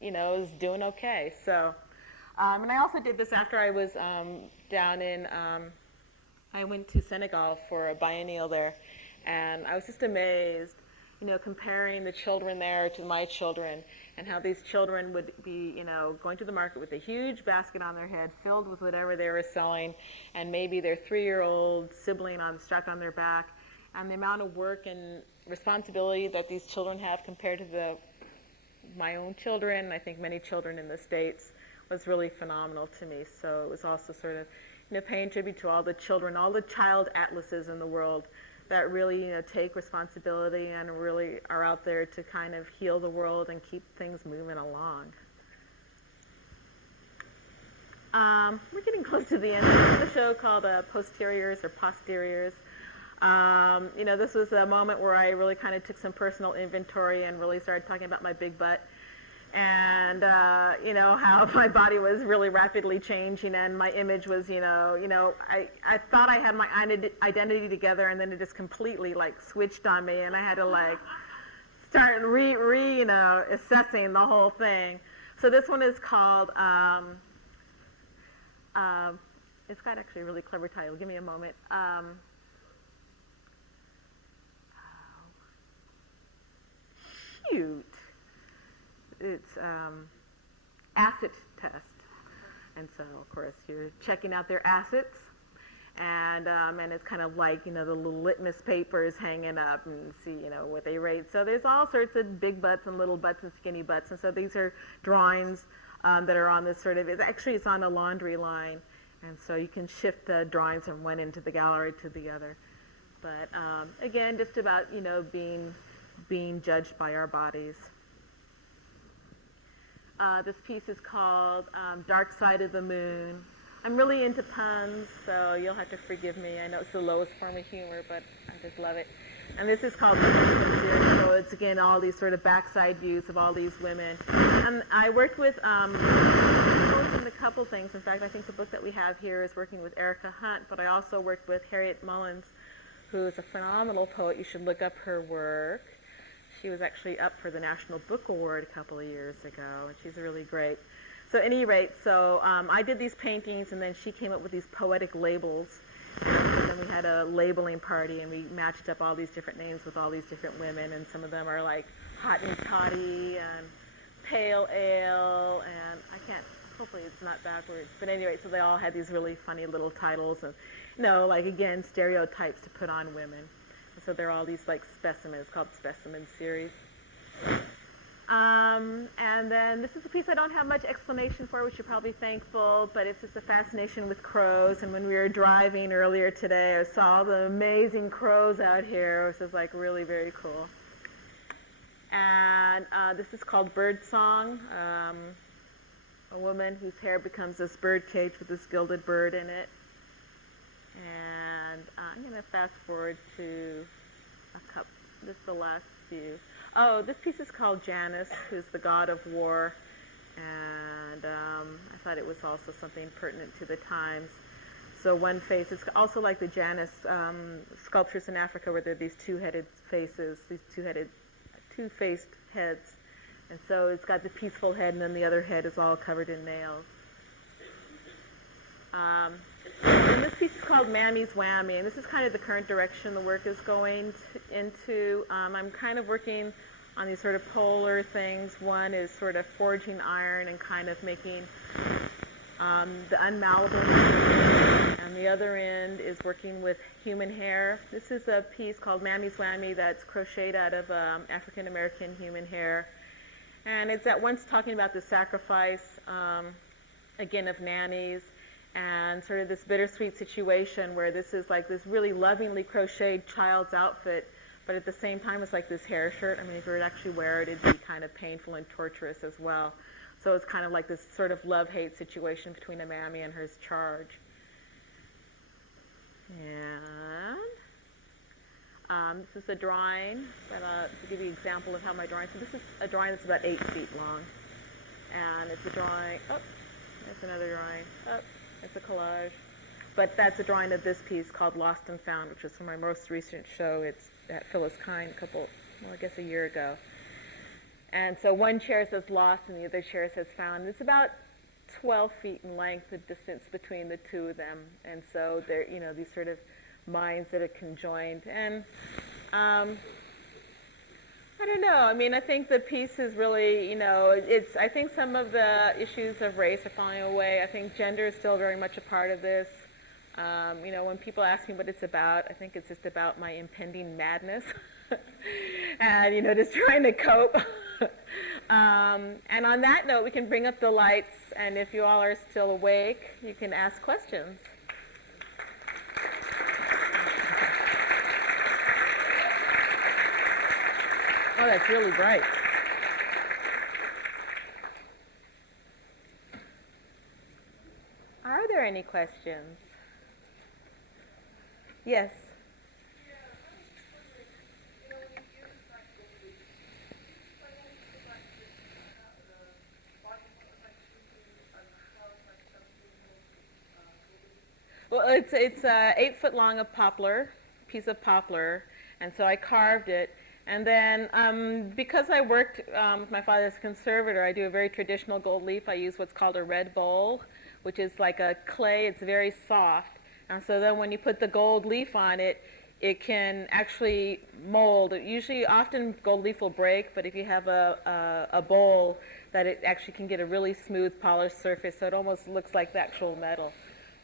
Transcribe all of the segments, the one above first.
is doing okay. So, and I also did this after I was down in, I went to Senegal for a biennial there, and I was just amazed, comparing the children there to my children, and how these children would be, going to the market with a huge basket on their head filled with whatever they were selling, and maybe their 3-year-old sibling strapped on their back, and the amount of work and responsibility that these children have compared to my own children, I think many children in the States, was really phenomenal to me. So it was also sort of, paying tribute to all the children, all the child atlases in the world that really, take responsibility and really are out there to kind of heal the world and keep things moving along. We're getting close to the end of the show called Posteriors or Posteriors. This was a moment where I really kind of took some personal inventory and really started talking about my big butt and, how my body was really rapidly changing and my image was, I thought I had my identity together and then it just completely switched on me and I had to start assessing the whole thing. So this one is called, it's got actually a really clever title. Give me a moment. Shoot. It's acid test. And so, of course, you're checking out their assets. And it's kind of like, the little litmus papers hanging up and see, what they rate. So there's all sorts of big butts and little butts and skinny butts. And so these are drawings that are on this it's on a laundry line. And so you can shift the drawings from one end of the gallery to the other. But again, just about, being judged by our bodies. This piece is called Dark Side of the Moon. I'm really into puns, so you'll have to forgive me. I know it's the lowest form of humor, but I just love it. And this is called so it's, again, all these sort of backside views of all these women. And I worked with a couple things. In fact, I think the book that we have here is working with Erica Hunt, but I also worked with Harriet Mullins, who is a phenomenal poet. You should look up her work. She was actually up for the National Book Award a couple of years ago, and she's really great. So at any rate, I did these paintings, and then she came up with these poetic labels. And then we had a labeling party, and we matched up all these different names with all these different women, and some of them are like Hot and Toddy and Pale Ale, and hopefully it's not backwards. But anyway, so they all had these really funny little titles, and again, stereotypes to put on women. So they're all these specimens, called Specimen Series. And then this is a piece I don't have much explanation for, which you're probably thankful, but it's just a fascination with crows. And when we were driving earlier today, I saw the amazing crows out here, which is really very cool. And this is called Bird Song. A woman whose hair becomes this bird cage with this gilded bird in it. And I'm going to fast forward to this is the last few. Oh, this piece is called Janus, who's the god of war. And I thought it was also something pertinent to the times. So one face is also like the Janus sculptures in Africa, where there are these two-headed faces, these two-faced heads. And so it's got the peaceful head, and then the other head is all covered in nails. And this piece is called Mammy's Whammy, and this is kind of the current direction the work is going into. I'm kind of working on these sort of polar things. One is sort of forging iron and kind of making the unmalleable, and the other end is working with human hair. This is a piece called Mammy's Whammy that's crocheted out of African American human hair. And it's at once talking about the sacrifice, again, of nannies, and sort of this bittersweet situation where this is this really lovingly crocheted child's outfit, but at the same time it's like this hair shirt. I mean, if you were to actually wear it, it'd be kind of painful and torturous as well. So it's kind of like this sort of love-hate situation between a mammy and her charge. And this is a drawing to give you an example of how my drawing. So this is a drawing that's about 8 feet long, and it's a drawing. Oh, there's another drawing. Oh, it's a collage. But that's a drawing of this piece called Lost and Found, which was from my most recent show. It's at Phyllis Kine a year ago. And so one chair says lost and the other chair says found. It's about 12 feet in length, the distance between the two of them. And so they're, these sort of minds that are conjoined. And I don't know. I mean, I think the piece is really, I think some of the issues of race are falling away. I think gender is still very much a part of this. When people ask me what it's about, I think it's just about my impending madness and, just trying to cope. And on that note, we can bring up the lights, and if you all are still awake, you can ask questions. Oh, that's really bright. Are there any questions? Yes. Well, it's 8 foot long of poplar, piece of poplar, and so I carved it. And then because I worked with my father as a conservator, I do a very traditional gold leaf. I use what's called a red bowl, which is like a clay. It's very soft. And so then when you put the gold leaf on it, it can actually mold. Usually, often gold leaf will break, but if you have a bowl, that it actually can get a really smooth, polished surface, so it almost looks like the actual metal.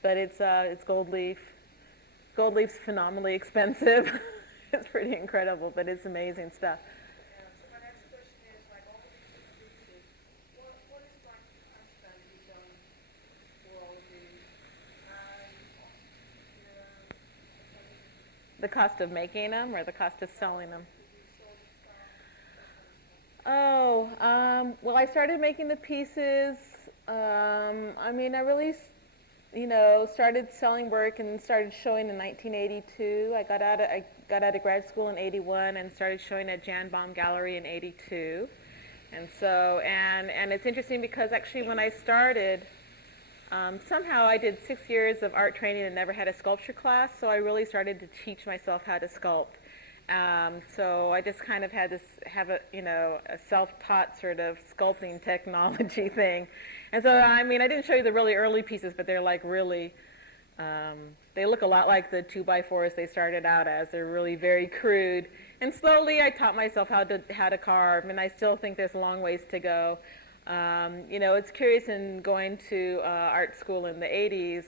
But it's gold leaf. Gold leaf's phenomenally expensive. It's pretty incredible, but it's amazing stuff. Yeah, so my next question is, like all of these pieces, what is like the price tag you've done for all of these? The cost of making them or the cost of selling them? If you sold stuff, Well, I started making the pieces. I really started selling work and started showing in 1982. I got out of grad school in 81 and started showing at Jan Baum Gallery in 82. And so, and it's interesting because actually when I started, somehow I did 6 years of art training and never had a sculpture class, so I really started to teach myself how to sculpt. So I just kind of had to have a self-taught sort of sculpting technology thing. And so, I didn't show you the really early pieces, but they're like really, they look a lot like the 2x4s they started out as. They're really very crude. And slowly I taught myself how to carve, and I still think there's a long ways to go. It's curious, in going to art school in the 80s,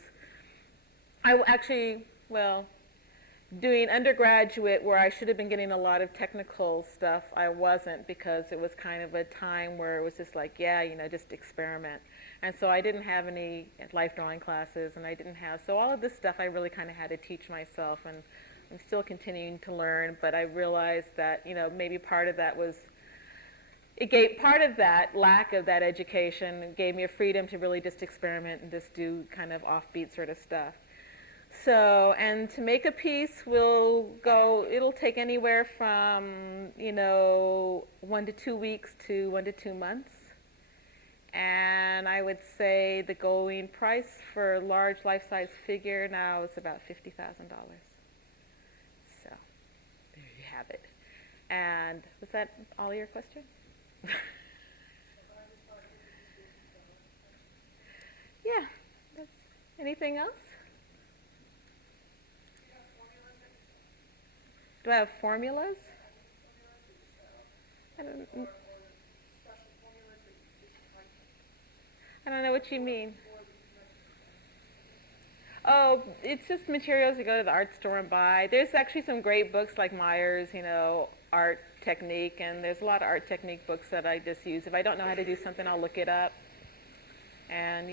doing undergraduate where I should have been getting a lot of technical stuff, I wasn't, because it was kind of a time where it was just like, just experiment. And so I didn't have any life drawing classes, and so all of this stuff I really kind of had to teach myself, and I'm still continuing to learn, but I realized that, maybe part of that was, part of that lack of that education gave me a freedom to really just experiment and just do kind of offbeat sort of stuff. So, and to make a piece it'll take anywhere from, 1 to 2 weeks to 1 to 2 months. And I would say the going price for a large life-size figure now is about $50,000. So, there you have it. And was that all your question? Yeah. Anything else? Do I have formulas? I don't know what you mean. Oh, it's just materials you go to the art store and buy. There's actually some great books like Myers, art technique, and there's a lot of art technique books that I just use. If I don't know how to do something, I'll look it up. And,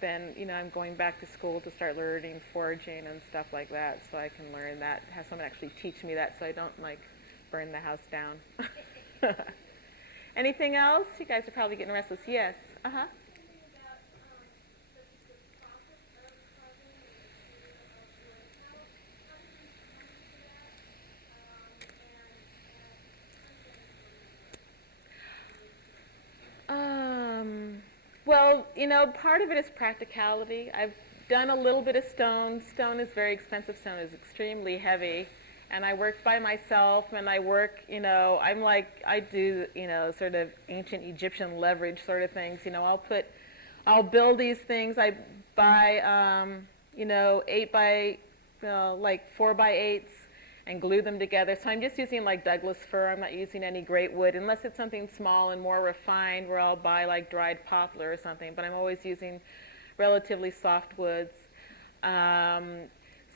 then, I'm going back to school to start learning forging and stuff like that, so I can learn that, have someone actually teach me that so I don't, burn the house down. Anything else? You guys are probably getting restless. Yes. Uh-huh. Well, part of it is practicality. I've done a little bit of stone. Stone is very expensive. Stone is extremely heavy. And I work by myself, and I work, I do, sort of ancient Egyptian leverage sort of things. I'll build these things. I buy, 4x8s and glue them together. So I'm just using like Douglas fir. I'm not using any great wood unless it's something small and more refined where I'll buy like dried poplar or something. But I'm always using relatively soft woods.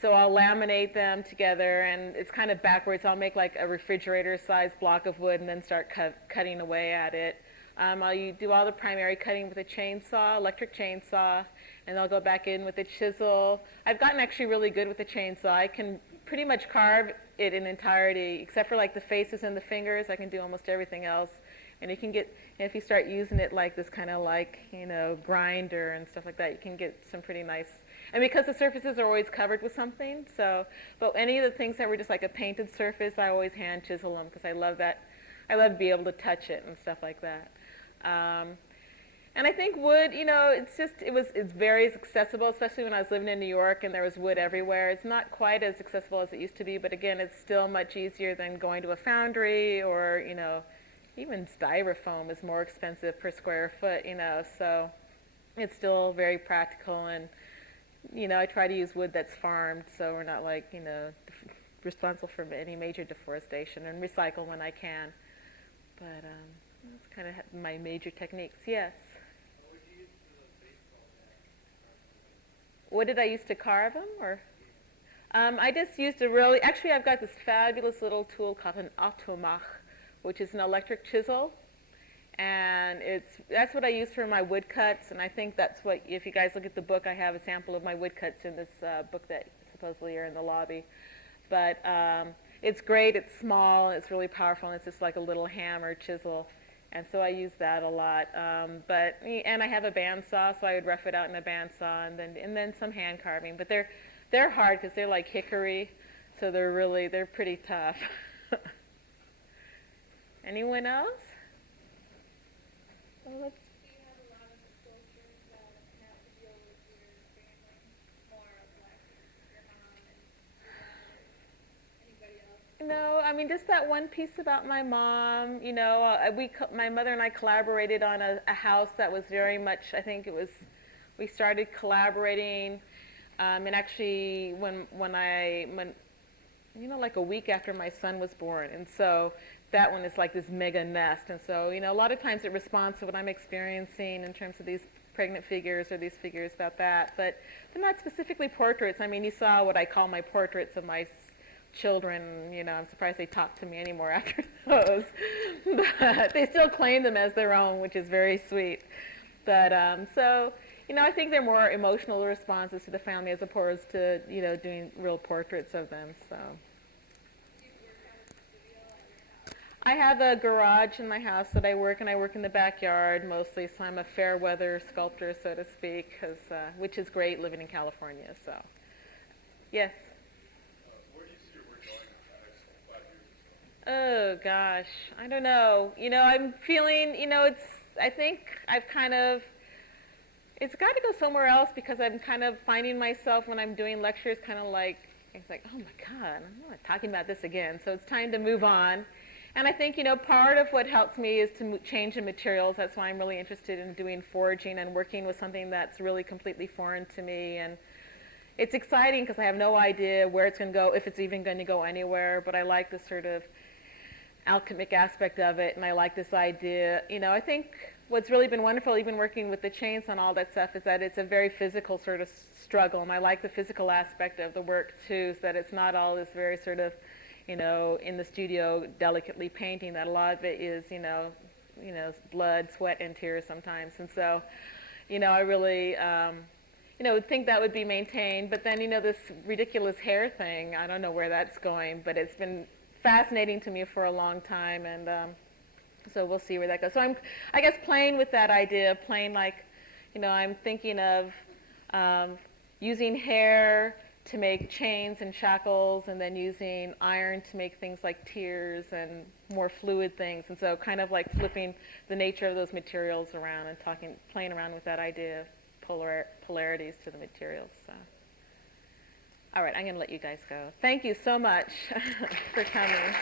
So I'll laminate them together, and it's kind of backwards. I'll make like a refrigerator-sized block of wood and then start cutting away at it. I'll do all the primary cutting with a chainsaw, electric chainsaw, and I'll go back in with a chisel. I've gotten actually really good with the chainsaw. I can pretty much carve it in entirety, except for like the faces and the fingers. I can do almost everything else. And you can get, if you start using it like this kind of like, grinder and stuff like that, you can get some pretty nice. And because the surfaces are always covered with something, but any of the things that were just like a painted surface, I always hand chisel them because I love that. I love to be able to touch it and stuff like that. And I think wood, it's very accessible, especially when I was living in New York and there was wood everywhere. It's not quite as accessible as it used to be, but again, it's still much easier than going to a foundry or, even styrofoam is more expensive per square foot, so it's still very practical. And, I try to use wood that's farmed, so we're not like, responsible for any major deforestation, and recycle when I can. But that's kind of my major techniques. Yes. What would you use for the baseball bat? What did I use to carve them, or? I just used actually I've got this fabulous little tool called an automach, which is an electric chisel. And that's what I use for my woodcuts, and I think that's what, if you guys look at the book, I have a sample of my woodcuts in this book that supposedly are in the lobby. But it's great, it's small, it's really powerful, and it's just like a little hammer chisel. And so I use that a lot. And I have a bandsaw, so I would rough it out in a bandsaw, and then some hand carving. But they're hard because they're like hickory, so they're pretty tough. Anyone else? Well, let's. Do you have a lot of sculptures that have to deal with your family, more of like your mom and your dad or anybody else? No, I mean just that one piece about my mom. My mother and I collaborated on a house that was very much. I think it was. We started collaborating, and actually like a week after my son was born, and so that one is like this mega nest. And so a lot of times it responds to what I'm experiencing in terms of these pregnant figures or these figures about that, but they're not specifically portraits. I mean, you saw what I call my portraits of my children. I'm surprised they talk to me anymore after those. But they still claim them as their own, which is very sweet. But I think they're more emotional responses to the family as opposed to doing real portraits of them. So Do you work out of the studio at your house? I have a garage in my house that I work, and I work in the backyard mostly. So I'm a fair weather sculptor, so to speak, which is great living in California. So yes. Where do you see your work going in the next 5 years or so? Oh gosh, I don't know. I'm feeling, I think it's got to go somewhere else because I'm kind of finding myself when I'm doing lectures kind of like, it's like, oh my God, I'm not talking about this again. So it's time to move on. And I think, part of what helps me is to change the materials. That's why I'm really interested in doing foraging and working with something that's really completely foreign to me. And it's exciting because I have no idea where it's going to go, if it's even going to go anywhere. But I like the sort of alchemic aspect of it, and I like this idea. I think what's really been wonderful, even working with the chains and all that stuff, is that it's a very physical sort of struggle, and I like the physical aspect of the work too, so that it's not all this very sort of, in the studio delicately painting. That a lot of it is, blood, sweat, and tears sometimes. And so, I really, would think that would be maintained. But then, this ridiculous hair thing, I don't know where that's going, but it's been fascinating to me for a long time, and so we'll see where that goes. So I guess, playing with that idea, I'm thinking of using hair to make chains and shackles, and then using iron to make things like tears and more fluid things. And so kind of like flipping the nature of those materials around and playing around with that idea of polarities to the materials. So All right, I'm going to let you guys go. Thank you so much for coming.